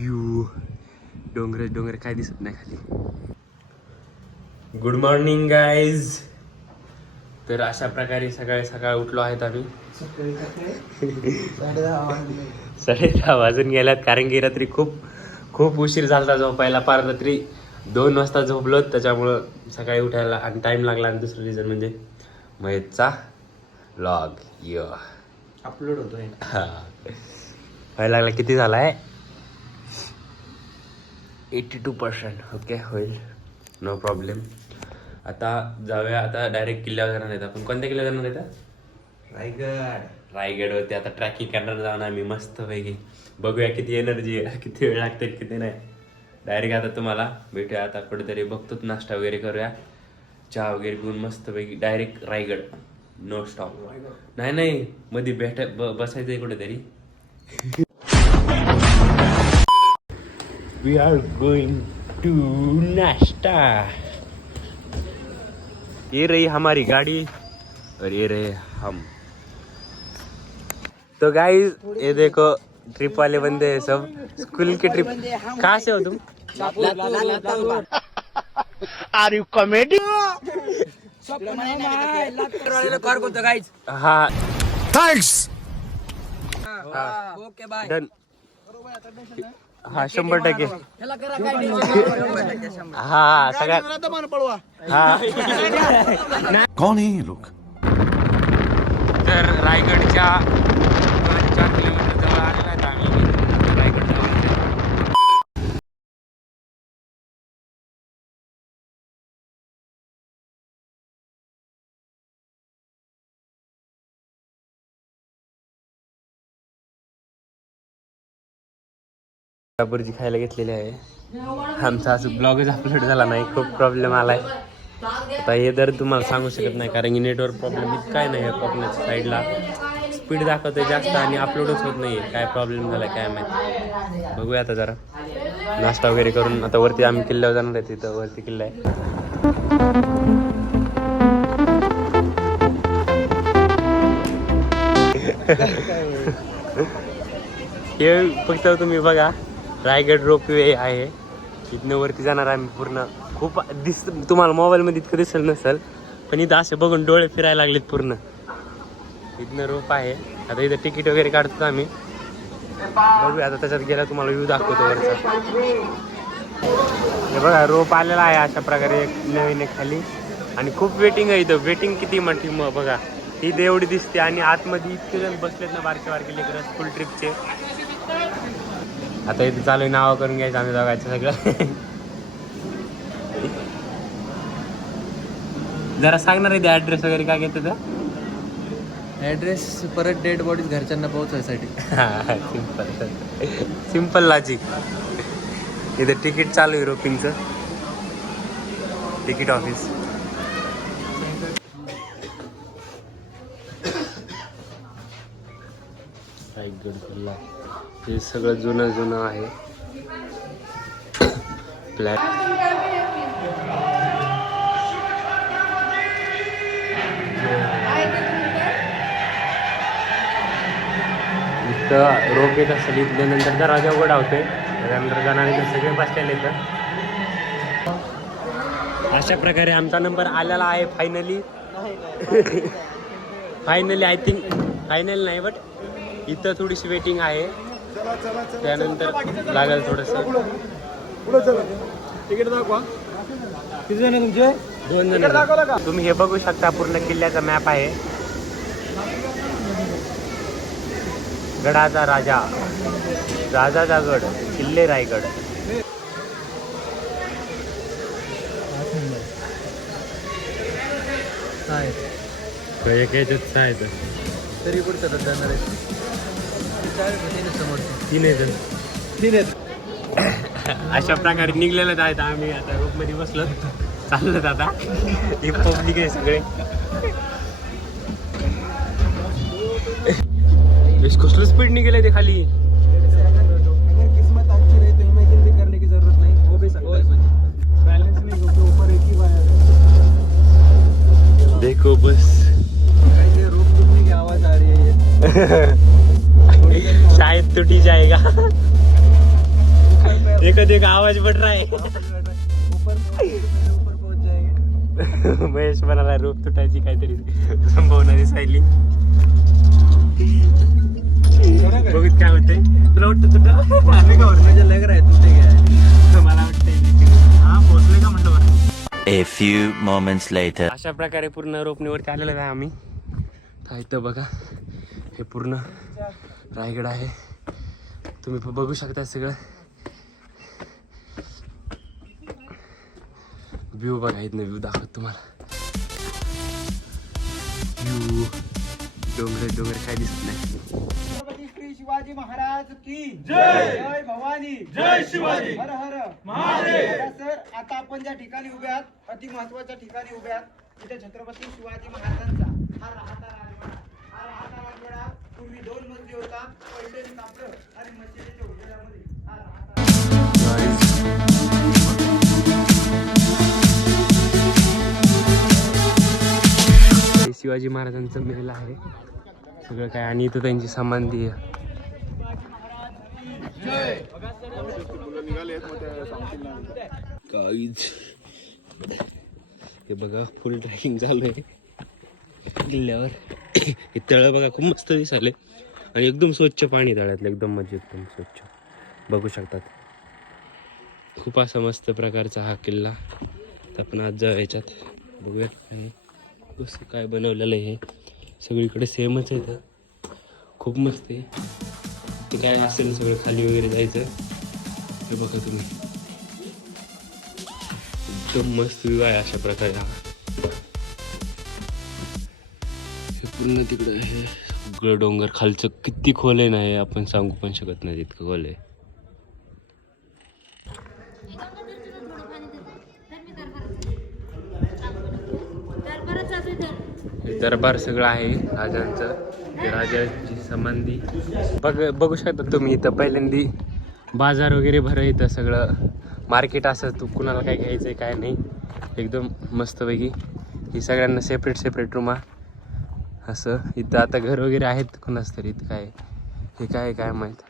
You डोंगर काय दिसत नाही खाली. Good morning guys. तर अशा प्रकारे सकाळ उठलो आहेत आम्ही. 10:30 वाजून गेल्यात, कारण की रात्री खूप उशीर झाला झोपायला. पार रात्री 2 वाजता झोपलो, त्याच्यामुळं सकाळी उठायला आणि टाइम लागला. आणि दुसरं रिझन म्हणजे महेशचा व्लॉग अपलोड होतोय. व्हायला लागला. किती झाला आहे? 82%. ओके, होईल, नो प्रॉब्लेम. आता जाऊया. आता डायरेक्ट किल्ल्यावर जाणार आहेत आपण. कोणत्या किल्ल्यावर जाणार आहेत? रायगडवरती आता ट्रॅकिंग करणार जाऊन आम्ही मस्त पैकी. बघूया किती एनर्जी आहे, किती वेळ लागते, किती नाही. डायरेक्ट आता तुम्हाला भेटूया. आता कुठेतरी बघतोच, नाश्ता वगैरे करूया, चहा वगैरे पिऊन मस्त पैकी डायरेक्ट रायगड. No stop. नाही मध्ये बसायचंय कुठेतरी. वी आर गोइंग टू नाश्ता. ये रही हमारी गाड़ी और ये रहे हम. तो गाइस ये देखो, ट्रिप वाले बंदे हैं सब. स्कूल के ट्रिप. कहाँ से हो तुम? Are you comedy? हाँ थँक्स. Okay bye. डन. हा 100%. हा सगळ्यात. हा कौन है ये लोग? तर रायगडच्या 4 किलोमीटर जवळ आलेला आहे आम्ही. रायगड जवळ. भुर्जी खायला घेतलेली आहे. आमचा आज ब्लॉगच अपलोड झाला नाही, खूप प्रॉब्लेम आलाय. आता हे दर तुम्हाला सांगू शकत नाही, कारण की नेटवर्क प्रॉब्लेम काय नाही. कोकणाच्या साईडला स्पीड दाखवतोय जास्त आणि अपलोडच होत नाही. काय प्रॉब्लेम झालाय काय माहिती. बघूया आता जरा नाश्ता वगैरे करून. आता वरती आम्ही किल्ल्यावर जाणार आहे. तिथं वरती किल्ला आहे. हे फक्त तुम्ही बघा, रायगड रोपवे आहे. इथनं वरती जाणार आम्ही पूर्ण. खूप तुम्हाला मोबाईलमध्ये इतकं दिसेल नसेल, पण इथं असे बघून डोळे फिरायला लागलेत पूर्ण. इथनं रोप आहे. आता इथं तिकीट वगैरे काढतो आम्ही. बघूया आता त्याच्यात गेला तुम्हाला व्ह्यू दाखवतो वरचा. हे बघा, रोप आलेला आहे अशा प्रकारे एक नवीन एक खाली. आणि खूप वेटिंग आहे इथं. वेटिंग किती मोठी मग बघा, इथं एवढी दिसते. आणि आतमध्ये इतके जण बसलेत ना, बारके लेकरं फुल ट्रिपचे. आता इथे चालू नाव करून घ्यायचं आम्ही बघायचं सगळं. जरा सांगणार आहे ॲड्रेस वगैरे काय घेतं तर? ऍड्रेस परत डेड बॉडीज घरच्यांना पोहोचायसाठी. Simple logic. इथे तिकीट चालू आहे रोपिंगचं. Ticket office. रायगड किल्ला हे सगळं जुनं आहे. फ्लॅट. इथं रोप येत असेल. इथल्यानंतर दरवाजा उघडा होतोय. त्यानंतर जाणारे सगळे बसलेले इथं. अशा प्रकारे आमचा नंबर आलेला आहे फायनली. आय थिंक फायनल नाही, बट इथं थोडीशी वेटिंग आहे. त्यानंतर लागेल थोडंसं. तिकीट दाखवा. किती जण तुमचे? 2 जण. तुम्ही हे बघू शकता, पूर्ण किल्ल्याचा मॅप आहे. गडाचा राजाचा गड, किल्ले रायगड. तरी पुढचं जाणार आहे. समोर 3 जण. अशा प्रकारे निघलेलं आहेत आम्ही. आता रूपमध्ये बसलो, चाललं आता. हे पब्लिक आहे सगळे. कसलं स्पीड निघेल ते खाली. किस्मत अच्छी रही तो इमेजिन भी करने की जरूरत नहीं, वो भी सकता है. बैलेंस नहीं होता, ऊपर एक ही वायर. देखो बस, ये रोप टूटने की आवाज आ रही है. ये शायद टूटी जाएगा. देखो देखो आवाज बढ़ रहा है. ऊपर पहुंच जाएंगे. महेश म्हणाला रोप तुटायची काहीतरी संभावना दिसायली. बघित काय होते तुला वाटतं तुटं मुझे लग रहा है टूटे गया है. मला वाटतंय हाँ पोहोचले का म्हटलं बरं. A few moments later. अशा प्रकारे पूर्ण रोपणीवरती आलेलं आहे आम्ही. इथं बघा हे पूर्ण रायगड आहे. तुम्ही बघू शकता सगळं व्ह्यू बघा. इथनं व्ह्यू दाखवत तुम्हाला. व्ह्यू डोंगर डोंगर काय दिसत नाही. श्री शिवाजी महाराज की जय. जय भवानी. जय शिवाजी. हर हर महादेव. सर आता आपण ज्या ठिकाणी उभे आहात अति महत्वाच्या ठिकाणी उभे आहात. इथे छत्रपती शिवाजी महाराजांचा हा राहता राजवाडा. हा राहता राजवाडा पूर्वी 2 मजली होता. पहिले कापड आणि मशिदीच्या उजेडामध्ये हा राहता. हे शिवाजी महाराजांचं मेल आहे सगळं काय. आणि इथं त्यांची समाधी आहे. हे बघा फुल ट्रॅकिंग चालू आहे किल्ल्यावर. हे तळ बघा खूप मस्त दिसायले आणि एकदम स्वच्छ पाणी तळ्यातलं एकदम म्हणजे एकदम स्वच्छ बघू शकतात. खूप असा मस्त प्रकारचा हा किल्ला. तर आपण आज जाऊ याच्यात बघूयात काय कसं काय बनवलेलं आहे. सगळीकडे सेमच आहे. तर खूप मस्त आहे. ते काय असेल सगळं खाली वगैरे जायचं. हे बघा तुम्ही एकदम मस्त व्ह्यू आहे अशा प्रकारे. हा हे पूर्ण तिकडं आहे सगळं डोंगर. खालचं किती खोल आहे ना हे आपण सांगू पण शकत नाही इतकं खोल आहे. हे दरबार सगळं आहे राजांचं. ते राजाची समाधी बघू शकता तुम्ही. इथं पहिल्यांदी बाजार वगैरे भर. इथं सगळं मार्केट असं. तू कुणाला काय घ्यायचं आहे काय नाही एकदम मस्तपैकी. ही सगळ्यांना सेपरेट सेपरेट रूम असं. इथं आता घर वगैरे आहेत कुणाच तरी. इथं काय हे काय काय माहीत.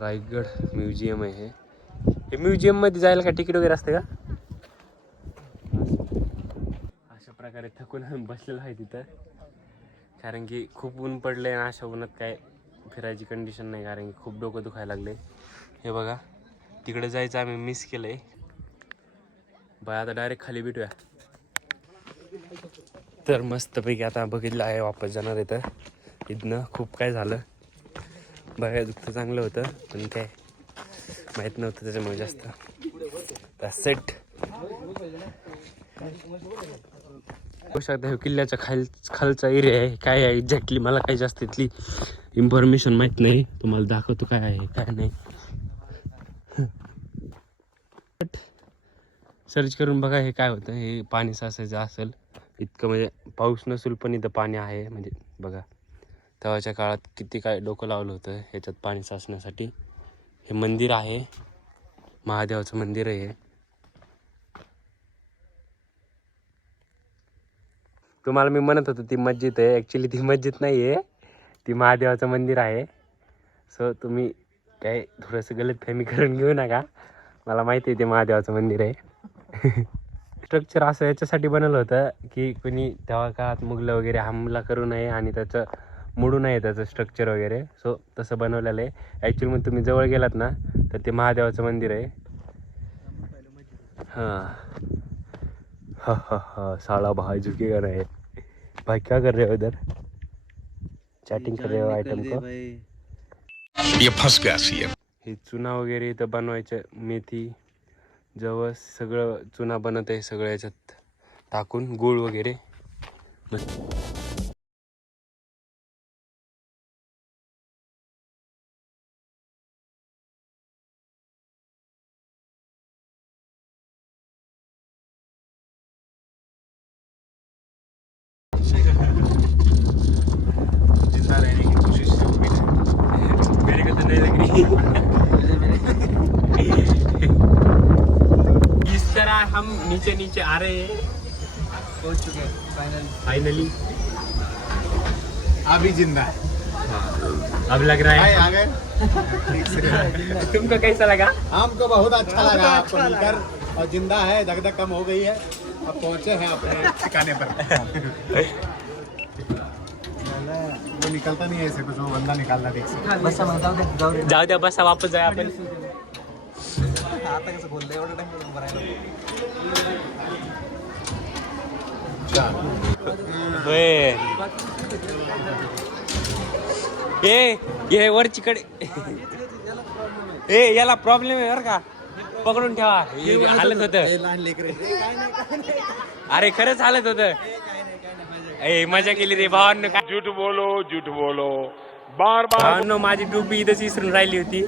रायगड म्युझियम आहे हे. म्युझियममध्ये जायला काय तिकीट वगैरे असते का? अशा प्रकारे थकून बसलेलं आहे तिथं. कारण की खूप ऊन पडले आणि अशा उन्हात काय फिरायची कंडिशन नाही. कारण की खूप डोकं दुखायला लागले. हे बघा तिकडे जायचं आम्ही मिस केलं आहे. बाय आता डायरेक्ट खाली भेटूया. तर मस्तपैकी आता बघितलं आहे वापस जाणार आहे. तर इथनं खूप काय झालं बघायला दुःख चांगलं होतं पण काय माहीत नव्हतं त्याच्यामुळे जास्त. सेट बघू शकता हे किल्ल्याच्या खालचा एरिया आहे. काय आहे एक्झॅक्टली मला काही जास्त इथली इन्फॉर्मेशन माहीत नाही. तुम्हाला दाखवतो काय आहे काय नाही. सर्च करून बघा हे काय होतं. हे पाणी साचायचं असेल इतकं म्हणजे पाऊस नसूल पण इथं पाणी आहे. म्हणजे बघा तेव्हाच्या काळात किती काय डोकं लावलं होतं ह्याच्यात पाणी साचण्यासाठी. हे मंदिर आहे महादेवाचं मंदिर आहे. तुम्हाला मी म्हणत होतो ती मस्जिद आहे. ॲक्च्युली ती मस्जिद नाही आहे ती महादेवाचं मंदिर आहे. सो तुम्ही काय थोडंसं गलतफहमी करून घेऊ नका. मला माहिती आहे ते महादेवाचं मंदिर आहे. स्ट्रक्चर असं याच्यासाठी बनवलं होतं की कोणी तेव्हा काळात मुघलं वगैरे हमला करू नये आणि त्याचं मोडू नये त्याचं स्ट्रक्चर वगैरे. सो तसं बनवलेलं आहे. ॲक्च्युली मग तुम्ही जवळ गेलात ना तर ते महादेवाचं मंदिर आहे. हां हा हा हा साला भाई झुकेगा नहीं. भाई क्या कर रहे हो इधर? चैटिंग कर रहे हो आइटम को? ये फंस गया सीएम. हे चुना वगैरे इथं बनवायचं. मेथी जवस सगळं चुना बनत आहे सगळं याच्यात टाकून गूळ वगैरे. जिंदा रहने की कोशिश से वो भी नहीं. मेरे को तो नहीं लग रही. इस तरह हम नीचे नीचे आ रहे हैं. पहुंच चुके हैं फाइनली. फाइनली अभी जिंदा है. अब लग रहा है आ गए तुमको कैसा लगा? हमको बहुत अच्छा लगा आपको मिलकर और जिंदा है, दगदग कम हो गई है, अब पहुंचे हैं अपने ठिकाने पर। वो निकलता नहीं है ऐसे कुछ, वो बंदा निकालना देख सकते। जाऊ द्या बसा वापस जाऊया आपण. होय. ये वरची कडे याला प्रॉब्लेम आहे बरं का, पकडून ठेवा. हालत होत, अरे खरंच हालत होत. मजा केली रे भावांनो. झूठ बोलो बार बार भावांनो माझी टोपी इथंच विसरून राहिली होती.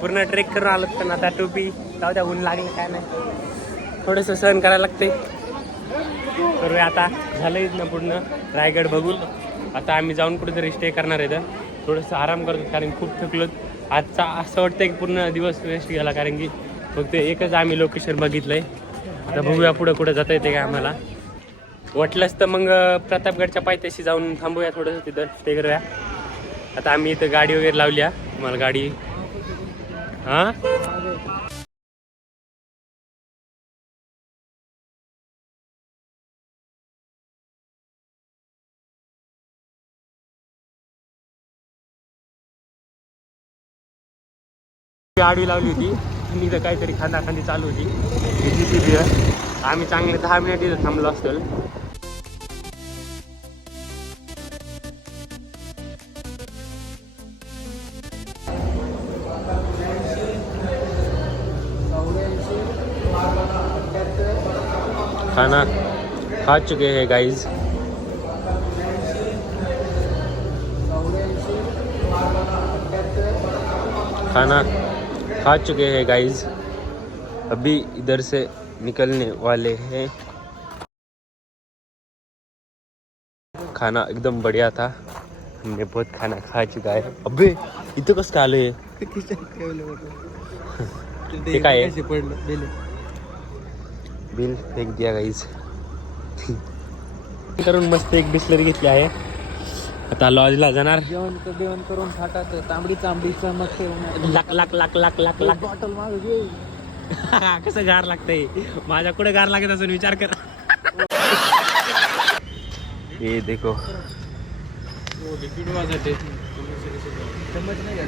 पूर्ण ट्रेक करून आलो पण आता टोपी जाऊ द्या, ऊन लागले काय नाही, थोडंसं सहन करायला लागते. करूया आता. झालं इथनं पूर्ण रायगड बघून. आता आम्ही जाऊन कुठेतरी स्टे करणार आहे, थोडंसं आराम करतो कारण खूप थकलोत. आजचा असं वाटतं की पूर्ण दिवस वेस्ट गेला कारण की फक्त एकच आम्ही लोकेशन बघितलंय. आता बघूया पुढं कुठं जाता येते काय आम्हाला. वाटलंच तर मग प्रतापगडच्या पायथ्याशी जाऊन थांबूया, थोडंसं तिथं स्टे करूया. आता आम्ही इथं गाडी वगैरे लावली आहे. तुम्हाला गाडी हां गाडी लावली होती आणि इथं काहीतरी खांदी चालू होती. आम्ही चांगले 10 मिनिट इथं थांबलो असतो. खाना खा चुके हैं गाइज. खाना खा चुके हैं गाइज. अभी इधर से निकलने वाले हैं. खाना एकदम बढ़िया था, हमने बहुत खाना खा चुका है. अबे इथं कसं काय आलं हे? ते काय आहे? बिल फेक दिया गाईज. करून मस्त एक बिस्लरी घेतली आहे. आता लॉजला जाणार. जेवण करून थाटात तांबडीचं मस्त लाक लाक लाक लाक लाक लाक बॉटल मागे. कसं गार लागतंय. माझ्या कुठे गार लागत असून विचार कर. ये देखो समज नाही